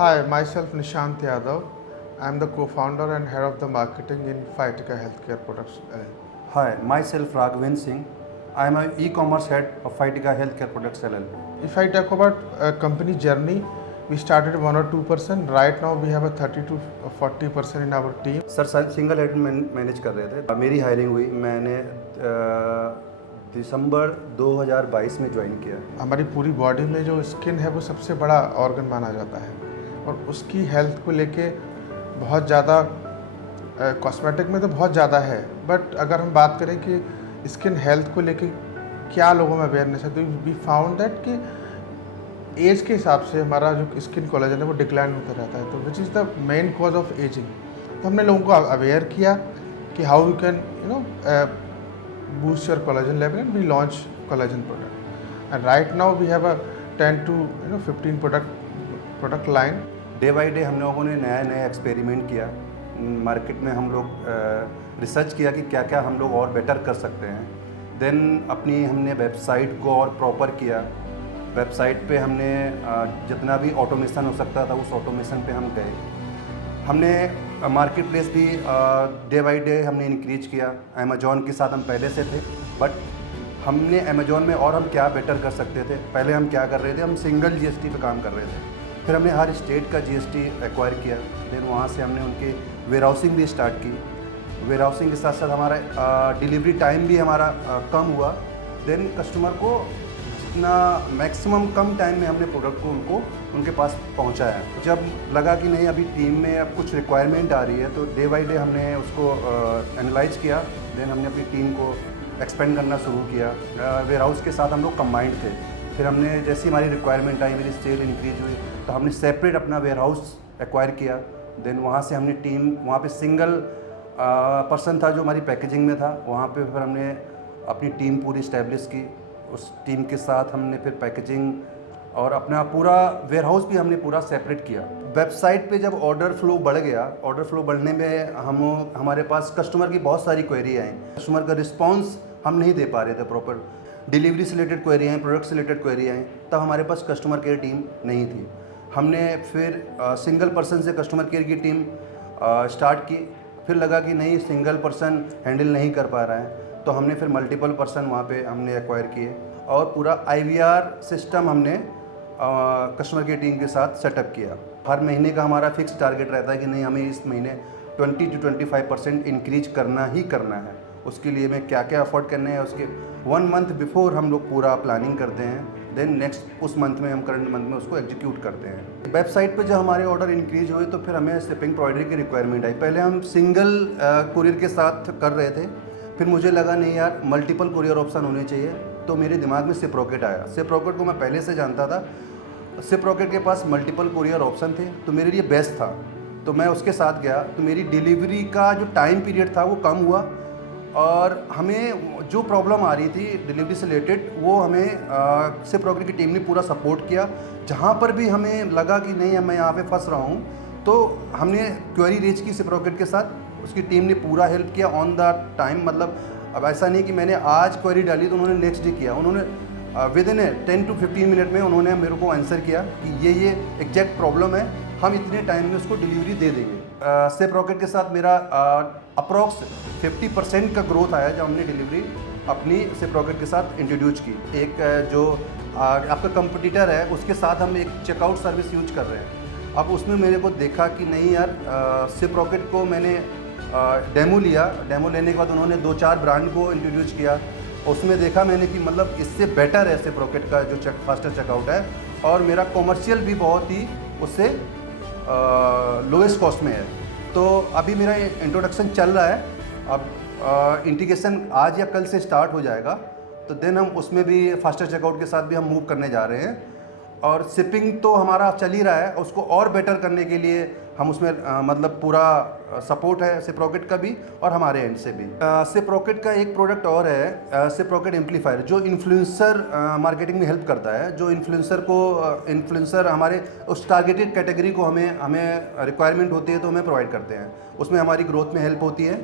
Hi, myself Nishant Yadav. I am the co-founder and head of the marketing in Phytica Healthcare Products. Hi, myself Raghavin Singh. I am an e-commerce head of Phytica Healthcare Products LL. If I talk about company journey, we started 1 or 2%. Right now we have a 30 to 40% in our team. Sir single head manage कर रहे थे। मेरी hiring हुई, मैंने दिसंबर 2022 में join किया। हमारी पूरी बॉडी में जो स्किन है वो सबसे बड़ा ऑर्गन माना जाता है और उसकी हेल्थ को लेके बहुत ज़्यादा कॉस्मेटिक में तो बहुत ज़्यादा है, बट अगर हम बात करें कि स्किन हेल्थ को लेके क्या लोगों में अवेयरनेस है, तो वी फाउंड दैट कि एज के हिसाब से हमारा जो स्किन कोलेजन है वो डिक्लाइन होता रहता है, तो which is the main cause of ageing. तो हमने लोगों को अवेयर किया कि how you can boost your collagen level, and we launch collagen product. And right now we have a 10 to 15 product line. Day by day हम लोगों ने नया एक्सपेरिमेंट किया। मार्केट में हम लोग रिसर्च किया कि क्या क्या हम लोग और बेटर कर सकते हैं। देन हमने वेबसाइट को और प्रॉपर किया। वेबसाइट पे हमने जितना भी ऑटोमेशन हो सकता था उस ऑटोमेशन पे हम गए। हमने मार्केट प्लेस भी डे बाई डे हमने इंक्रीज किया। अमेजोन के साथ हम पहले से थे, बट हमने अमेजोन में और हम क्या बेटर कर सकते थे। पहले हम क्या कर रहे थे, हम सिंगल जीएसटी पे काम कर रहे थे। फिर हमने हर स्टेट का जीएसटी एक्वायर किया। देन वहाँ से हमने उनके वेयर हाउसिंग भी स्टार्ट की। वेयर हाउसिंग के साथ साथ हमारा डिलीवरी टाइम भी हमारा कम हुआ। देन कस्टमर को जितना मैक्सिमम कम टाइम में हमने प्रोडक्ट को उनके पास पहुंचाया। जब लगा कि नहीं अभी टीम में अब कुछ रिक्वायरमेंट आ रही है, तो डे बाय डे हमने उसको एनालाइज किया। देन हमने अपनी टीम को एक्सपेंड करना शुरू किया। वेयर हाउस के साथ हम लोग कंबाइंड थे। फिर हमने जैसी हमारी रिक्वायरमेंट आई, मेरी सेल इंक्रीज हुई, तो हमने सेपरेट अपना वेयर हाउस एक्वायर किया। देन वहाँ से हमने टीम, वहाँ पे सिंगल पर्सन था जो हमारी पैकेजिंग में था। वहाँ पे फिर हमने अपनी टीम पूरी इस्टेब्लिश की। उस टीम के साथ हमने फिर पैकेजिंग और अपना पूरा वेयर हाउस भी हमने पूरा सेपरेट किया। वेबसाइट पे जब ऑर्डर फ्लो बढ़ गया, ऑर्डर फ्लो बढ़ने में हमारे पास कस्टमर की बहुत सारी क्वेरी आई। कस्टमर का रिस्पांस हम नहीं दे पा रहे थे प्रॉपर। डिलीवरी से रिलेटेड क्वेरी आई, प्रोडक्ट से रिलेटेड क्वेरी आई, तब हमारे पास कस्टमर केयर टीम नहीं थी। हमने फिर सिंगल पर्सन से कस्टमर केयर की टीम स्टार्ट की। फिर लगा कि नहीं, सिंगल पर्सन हैंडल नहीं कर पा रहा है, तो हमने फिर मल्टीपल पर्सन वहाँ पे हमने एक्वायर किए और पूरा IVR सिस्टम हमने कस्टमर केयर टीम के साथ सेटअप किया। हर महीने का हमारा फिक्स टारगेट रहता है कि नहीं, हमें इस महीने 20 to 25% इंक्रीज करना ही करना है। उसके लिए हमें क्या क्या अफोर्ड करने हैं, उसके 1 मंथ बिफोर हम लोग पूरा प्लानिंग करते हैं। देन नेक्स्ट उस मंथ में हम करंट मंथ में उसको एग्जीक्यूट करते हैं। वेबसाइट पे जब हमारे ऑर्डर इंक्रीज हुए तो फिर हमें शिपिंग प्रोवाइडर की रिक्वायरमेंट आई। पहले हम सिंगल कुरियर के साथ कर रहे थे, फिर मुझे लगा नहीं यार, मल्टीपल कुरियर ऑप्शन होने चाहिए। तो मेरे दिमाग में सिप्रोकेट आया। सिप्रोकेट को मैं पहले से जानता था। सिप्रोकेट के पास मल्टीपल कुरियर ऑप्शन थे, तो मेरे लिए बेस्ट था। तो मैं उसके साथ गया, तो मेरी डिलीवरी का जो टाइम पीरियड था वो कम हुआ और हमें जो प्रॉब्लम आ रही थी डिलीवरी से रिलेटेड, वो हमें सिप्रोकेट की टीम ने पूरा सपोर्ट किया। जहाँ पर भी हमें लगा कि नहीं, मैं यहाँ पे फंस रहा हूँ, तो हमने क्वेरी रेज की सिप्रोकेट के साथ। उसकी टीम ने पूरा हेल्प किया ऑन द टाइम। मतलब अब ऐसा नहीं कि मैंने आज क्वेरी डाली तो उन्होंने नेक्स्ट डे किया। उन्होंने विद इन 10 to 15 मिनट में उन्होंने मेरे को आंसर किया कि ये एग्जैक्ट प्रॉब्लम है, हम इतने टाइम में उसको डिलीवरी दे देंगे। सेप रॉकेट के साथ मेरा अप्रॉक्स 50% का ग्रोथ आया जब हमने डिलीवरी अपनी सेप रॉकेट के साथ इंट्रोड्यूस की। एक जो आपका कंपटीटर है उसके साथ हम एक चेकआउट सर्विस यूज कर रहे हैं। अब उसमें मेरे को देखा कि नहीं यार, सेप रॉकेट को मैंने डेमो लिया। डेमो लेने के बाद उन्होंने 2-4 ब्रांड को इंट्रोड्यूस किया। उसमें देखा मैंने कि मतलब इससे बेटर है सेप रॉकेट का जो फास्टर चेकआउट है, और मेरा कॉमर्शियल भी बहुत ही उससे लोएस्ट कॉस्ट में है। तो अभी मेरा इंट्रोडक्शन चल रहा है। अब इंटीग्रेशन आज या कल से स्टार्ट हो जाएगा, तो देन हम उसमें भी फास्टर चेकआउट के साथ भी हम मूव करने जा रहे हैं। और शिपिंग तो हमारा चल ही रहा है, उसको और बेटर करने के लिए हम उसमें मतलब पूरा सपोर्ट है सिप्रोकेट का भी और हमारे एंड से भी। सिप्रोकेट का एक प्रोडक्ट और है, सिप्रोकेट एम्पलीफायर, जो इन्फ्लुएंसर मार्केटिंग में हेल्प करता है। जो इन्फ्लुएंसर हमारे उस टारगेटेड कैटेगरी को हमें रिक्वायरमेंट होती है तो हमें प्रोवाइड करते हैं। उसमें हमारी ग्रोथ में हेल्प होती है।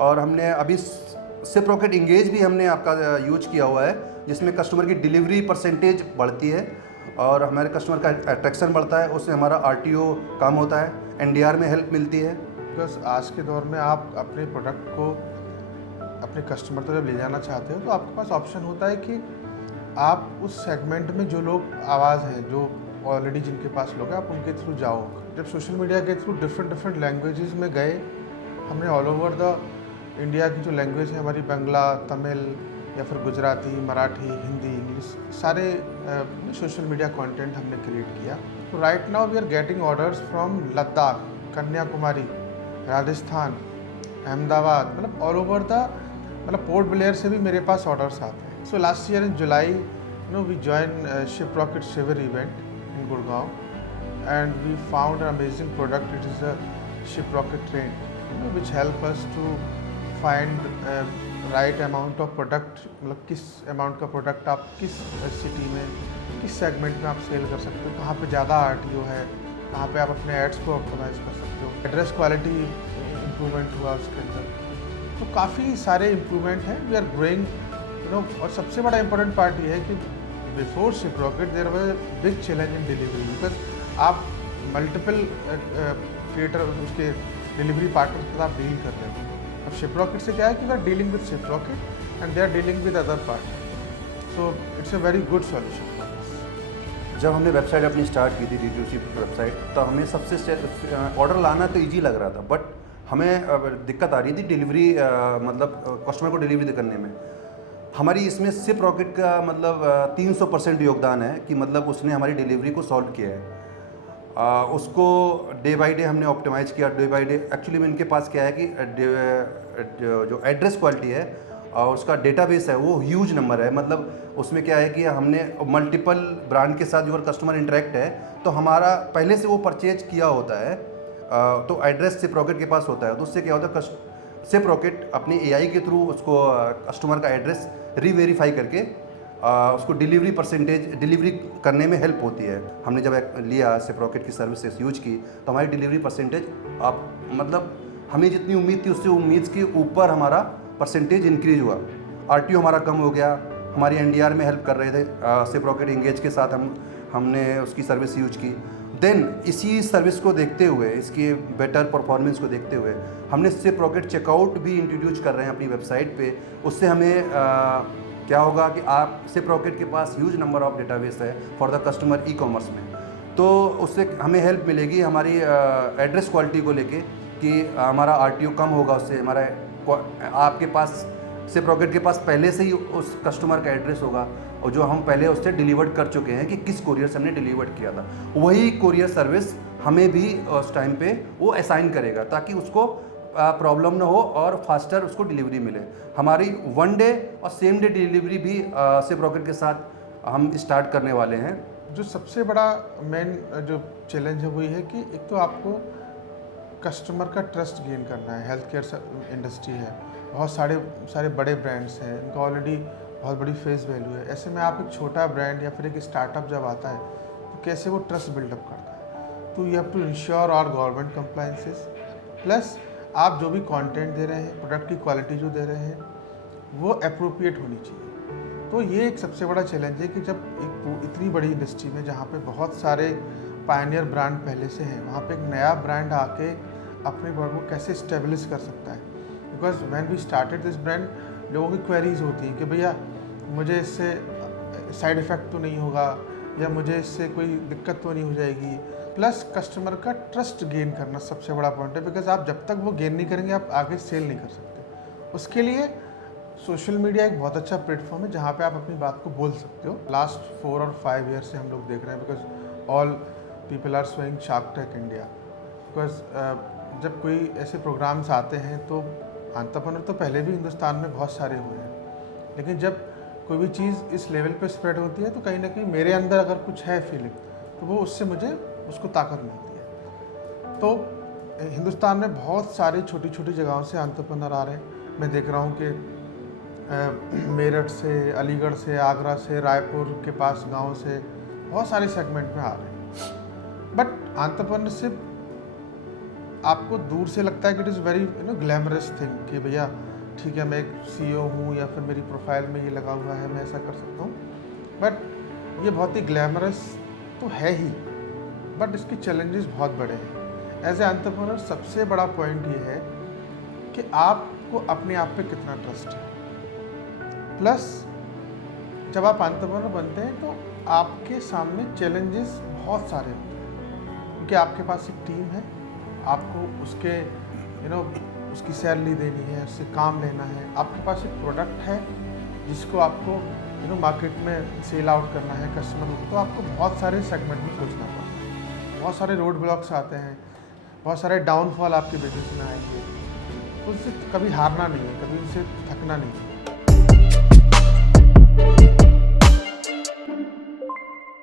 और हमने अभी सिप्रोकेट इंगेज भी हमने आपका यूज किया हुआ है, जिसमें कस्टमर की डिलीवरी परसेंटेज बढ़ती है और हमारे कस्टमर का अट्रैक्शन बढ़ता है, उससे हमारा RTO काम होता है, NDR में हेल्प मिलती है। प्लस आज के दौर में आप अपने प्रोडक्ट को अपने कस्टमर तक जब ले जाना चाहते हो तो आपके पास ऑप्शन होता है कि आप उस सेगमेंट में जो लोग आवाज़ हैं, जो ऑलरेडी जिनके पास लोग हैं, आप उनके थ्रू जाओ। जब सोशल मीडिया के थ्रू डिफरेंट लैंग्वेजेस में गए, हमने ऑल ओवर द इंडिया की जो लैंग्वेज है हमारी, बंगला, तमिल या फिर गुजराती, मराठी, हिंदी, इंग्लिश, सारे सोशल मीडिया कंटेंट हमने क्रिएट किया। तो right now we are getting orders from Ladakh, Kanyakumari, Rajasthan, Ahmedabad, मतलब ऑल ओवर द, मतलब पोर्ट ब्लेयर से भी मेरे पास ऑर्डर्स आते हैं। So last year in July we join Shiprocket Shivir event in Gurgaon and we found an amazing product. It is a Shiprocket train, which help us to find right amount of product, मतलब किस amount का product आप किस city में, किस segment में आप cell कर सकते हो, कहाँ पे ज़्यादा RTO है, कहाँ पे आप अपने एड्स को ऑप्टिमाइज कर सकते हो। एड्रेस क्वालिटी इम्प्रूवमेंट हुआ उसके अंदर, तो काफ़ी सारे इम्प्रूवमेंट हैं। वी आर ग्रोइंग, और सबसे बड़ा इंपॉर्टेंट पार्ट ये है कि before Shiprocket there was a big challenge in delivery, because आप मल्टीपल क्रिएटर उसके डिलीवरी पार्टनर के साथ डील कर रहे हो। अब Shiprocket से क्या है कि we are dealing with Shiprocket and they are dealing with other partner, so it's a very good solution for this. जब हमने वेबसाइट अपनी स्टार्ट की थी, D2C वेबसाइट, तो हमें सबसे ऑर्डर लाना तो ईजी लग रहा था, बट हमें दिक्कत आ रही थी डिलीवरी, मतलब कस्टमर को डिलीवरी करने में। हमारी इसमें Shiprocket का मतलब 300% योगदान है कि मतलब उसने हमारी डिलीवरी को सॉल्व किया है। उसको डे बाय डे हमने ऑप्टिमाइज़ किया, डे बाय डे। एक्चुअली में इनके पास क्या है कि जो एड्रेस क्वालिटी है और उसका डेटाबेस है वो ह्यूज नंबर है। मतलब उसमें क्या है कि हमने मल्टीपल ब्रांड के साथ जो कस्टमर इंटरेक्ट है, तो हमारा पहले से वो परचेज किया होता है, तो एड्रेस Shiprocket के पास होता है। तो उससे क्या होता है, Shiprocket अपनी AI के थ्रू उसको कस्टमर का एड्रेस रीवेरीफाई करके उसको डिलीवरी करने में हेल्प होती है। हमने जब लिया Shiprocket की सर्विसेज यूज की, तो हमारी डिलीवरी परसेंटेज आप मतलब हमें जितनी उम्मीद थी उससे उम्मीद के ऊपर हमारा परसेंटेज इंक्रीज हुआ। RTO हमारा कम हो गया, हमारी NDR में हेल्प कर रहे थे। Shiprocket इंगेज के साथ हमने उसकी सर्विस यूज की। देन इसी सर्विस को देखते हुए, इसकी बेटर परफॉर्मेंस को देखते हुए, हमने Shiprocket चेकआउट भी इंट्रोड्यूस कर रहे हैं अपनी वेबसाइट पे। उससे हमें क्या होगा कि आप Shiprocket के पास ह्यूज नंबर ऑफ डेटाबेस है फॉर द कस्टमर ई-कॉमर्स में, तो उससे हमें हेल्प मिलेगी हमारी एड्रेस क्वालिटी को लेके कि हमारा RTO कम होगा। उससे हमारा आपके पास Shiprocket के पास पहले से ही उस कस्टमर का एड्रेस होगा और जो हम पहले उससे डिलीवर्ड कर चुके हैं कि किस कोरियर से हमने डिलीवर्ड किया था, वही कोरियर सर्विस हमें भी उस टाइम पे वो असाइन करेगा ताकि उसको प्रॉब्लम ना हो और फास्टर उसको डिलीवरी मिले। हमारी 1 डे और सेम डे डिलीवरी भी Shiprocket के साथ हम स्टार्ट करने वाले हैं। जो सबसे बड़ा मेन जो चैलेंज है वो ये है कि एक तो आपको कस्टमर का ट्रस्ट गेन करना है। हेल्थ केयर इंडस्ट्री है, बहुत सारे बड़े ब्रांड्स हैं, इनका ऑलरेडी बहुत बड़ी फेस वैल्यू है। ऐसे में आप एक छोटा ब्रांड या फिर एक स्टार्टअप जब आता है तो कैसे वो ट्रस्ट बिल्डअप करता है। तो यू हैव टू इंश्योर और गवर्नमेंट कंप्लाइंसेस, प्लस आप जो भी कंटेंट दे रहे हैं, प्रोडक्ट की क्वालिटी जो दे रहे हैं वो अप्रोप्रिएट होनी चाहिए। तो ये एक सबसे बड़ा चैलेंज है कि जब एक इतनी बड़ी इंडस्ट्री में जहाँ पे बहुत सारे पायनियर ब्रांड पहले से हैं, वहाँ पे एक नया ब्रांड आके अपने ब्रांड को कैसे इस्टेब्लिश कर सकता है। Because when we started this brand, लोगों की क्वेरीज होती हैं कि भैया मुझे इससे साइड इफ़ेक्ट तो नहीं होगा या मुझे इससे कोई दिक्कत तो नहीं हो जाएगी। प्लस कस्टमर का ट्रस्ट गेन करना सबसे बड़ा पॉइंट है, बिकॉज आप जब तक वो गेन नहीं करेंगे आप आगे सेल नहीं कर सकते। उसके लिए सोशल मीडिया एक बहुत अच्छा प्लेटफॉर्म है जहाँ पे आप अपनी बात को बोल सकते हो। लास्ट 4 और 5 ईयर से हम लोग देख रहे हैं, because all people are showing Shark Tank India. Because जब कोई ऐसे प्रोग्राम्स आते हैं तो एंटरप्रेन्योर तो पहले भी हिंदुस्तान में बहुत सारे हुए हैं, लेकिन जब कोई भी चीज़ इस लेवल पे स्प्रेड होती है तो कहीं ना कहीं मेरे अंदर अगर कुछ है फीलिंग, तो वो उससे मुझे उसको ताकत मिलती है। तो हिंदुस्तान में बहुत सारी छोटी छोटी जगहों से एंटरप्रेन्योर आ रहे हैं। मैं देख रहा हूँ कि मेरठ से, अलीगढ़ से, आगरा से, रायपुर के पास गाँव से बहुत सारे सेगमेंट में आ रहे हैं। बट एंटरप्रेन्योरशिप आपको दूर से लगता है कि it is very glamorous thing कि भैया ठीक है मैं एक CEO हूँ या फिर मेरी प्रोफाइल में ये लगा हुआ है, मैं ऐसा कर सकता हूँ। बट ये बहुत ही ग्लैमरस तो है ही, बट इसके चैलेंजेस बहुत बड़े हैं। एज ए एंटरप्रेन्योर सबसे बड़ा पॉइंट ये है कि आपको अपने आप पे कितना ट्रस्ट है। प्लस जब आप एंटरप्रेन्योर बनते हैं तो आपके सामने चैलेंजेस बहुत सारे होते हैं, क्योंकि आपके पास एक टीम है, आपको उसके उसकी सैलरी देनी है, उससे काम लेना है, आपके पास एक प्रोडक्ट है जिसको आपको मार्केट में सेल आउट करना है कस्टमर को, तो आपको बहुत सारे सेगमेंट में सोचना पड़ता है, बहुत सारे रोड ब्लॉक्स आते हैं, बहुत सारे डाउनफॉल आपके बिजनेस में आएंगे, तो उससे कभी हारना नहीं है, कभी उनसे थकना नहीं है।